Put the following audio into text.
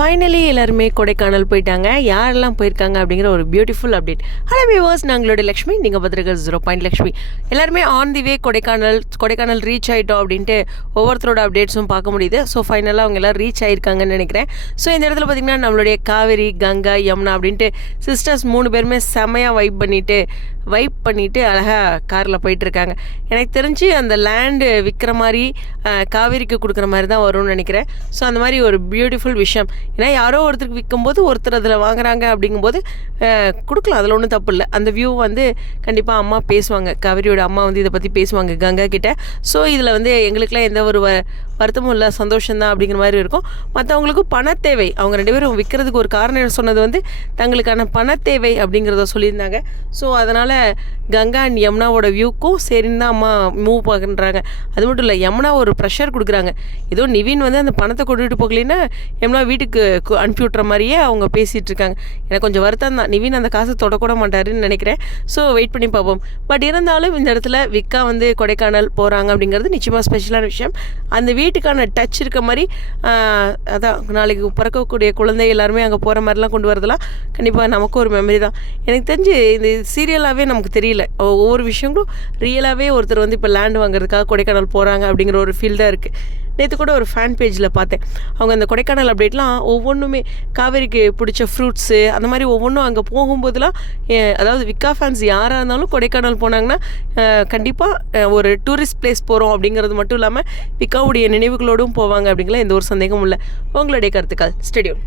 Finally எல்லாருமே கொடைக்கானல் போயிட்டாங்க. யாரெல்லாம் போயிருக்காங்க அப்படிங்கிற ஒரு பியூட்டிஃபுல் அப்டேட் ஹலோ வியூவர்ஸ் நாங்களோட லக்ஷ்மி. நீங்கள் பார்த்துருக்க ஜீரோ பாயிண்ட் லக்ஷ்மி. எல்லாருமே on the way Kodaikanal Kodaikanal reach ஆகிட்டோம் அப்படின்ட்டு ஒவ்வொருத்தரோட அப்டேட்ஸும் பார்க்க முடியுது. ஸோ ஃபைனலாக அவங்க எல்லாம் ரீச் ஆயிருக்காங்கன்னு நினைக்கிறேன். ஸோ இந்த இடத்துல பார்த்தீங்கன்னா நம்மளுடைய காவேரி கங்கா யமுனா அப்படின்ட்டு சிஸ்டர்ஸ் மூணு பேருமே செமையாக வைப் பண்ணிவிட்டு வைப் பண்ணிட்டு அழகாக காரில் போயிட்டுருக்காங்க. எனக்கு தெரிஞ்சு அந்த லேண்டு விற்கிற மாதிரி காவேரிக்கு கொடுக்குற மாதிரி தான் வரும்னு நினைக்கிறேன். ஸோ அந்த மாதிரி ஒரு பியூட்டிஃபுல் விஷயம். ஏன்னா யாரோ ஒருத்தருக்கு விற்கும்போது ஒருத்தர் அதில் வாங்குறாங்க அப்படிங்கும்போது கொடுக்கலாம். அதில் ஒன்றும் தப்பு இல்லை. அந்த வியூ வந்து கண்டிப்பாக அம்மா பேசுவாங்க. காவேரியோட அம்மா வந்து இதை பற்றி பேசுவாங்க கங்கா கிட்ட. ஸோ இதில் வந்து எங்களுக்குலாம் எந்த ஒரு வ வருத்தமும் இல்லை சந்தோஷம்தான் அப்படிங்கிற மாதிரி இருக்கும். மற்றவங்களுக்கு பணத்தேவை. தேவை அவங்க ரெண்டு பேரும் விற்கிறதுக்கு ஒரு காரணம் சொன்னது வந்து தங்களுக்கான பணத்தேவை தேவை அப்படிங்கிறத சொல்லியிருந்தாங்க. ஸோ அதனால் கங்கா அண்ட் யமுனாவோட வியூக்கும் சரின்னு தான் அம்மா மூவ் பண்ணுறாங்க அது மட்டும் இல்லை யமுனா ஒரு ப்ரெஷர் கொடுக்குறாங்க. ஏதோ நிவின் வந்து அந்த பணத்தை கொண்டுட்டு போகலைன்னா யமுனா வீட்டுக்கு அனுப்பி விட்ற மாதிரியே அவங்க பேசிகிட்டு இருக்காங்க. எனக்கு கொஞ்சம் வருத்தம் தான். நிவின் அந்த காசை தொடக்கூட மாட்டாருன்னு நினைக்கிறேன். ஸோ வெயிட் பண்ணி பார்ப்போம். பட் இருந்தாலும் இந்த இடத்துல விக்கா வந்து கொடைக்கானல் போகிறாங்க அப்படிங்கிறது நிச்சயமாக ஸ்பெஷலான விஷயம். அந்த வீட்டுக்கான டச் இருக்க மாதிரி அதான் நாளைக்கு பிறக்கக்கூடிய குழந்தை எல்லாருமே அங்கே போகிற மாதிரிலாம் கொண்டு வரதெல்லாம் கண்டிப்பாக நமக்கும் ஒரு மெமரி தான். எனக்கு தெரிஞ்சு இந்த சீரியலாகவே நமக்கு தெரியல. ஒவ்வொரு விஷயங்களும் ரியலாகவே ஒருத்தர் வந்து இப்போ லேண்ட் வாங்குறதுக்காக கொடைக்கானல் போகிறாங்க அப்படிங்கிற ஒரு ஃபீல் தான் இருக்குது நேற்று கூட ஒரு ஃபேன் பேஜில் பார்த்தேன். அவங்க அந்த கொடைக்கானல் அப்டேட்லாம் ஒவ்வொன்றுமே காவேரிக்கு பிடிச்ச ஃப்ரூட்ஸு அந்த மாதிரி ஒவ்வொன்றும் அங்கே போகும்போதெல்லாம் அதாவது விக்கா ஃபேன்ஸ் யாராக இருந்தாலும் கொடைக்கானல் போனாங்கன்னா கண்டிப்பாக ஒரு டூரிஸ்ட் பிளேஸ் போகிறோம் அப்படிங்கிறது மட்டும் இல்லாமல் விக்காவுடைய நினைவுகளோடும் போவாங்க அப்படிங்கிற எந்த ஒரு சந்தேகமும் இல்லை. உங்களுடைய கருத்துக்கள் ஸ்டேடியம்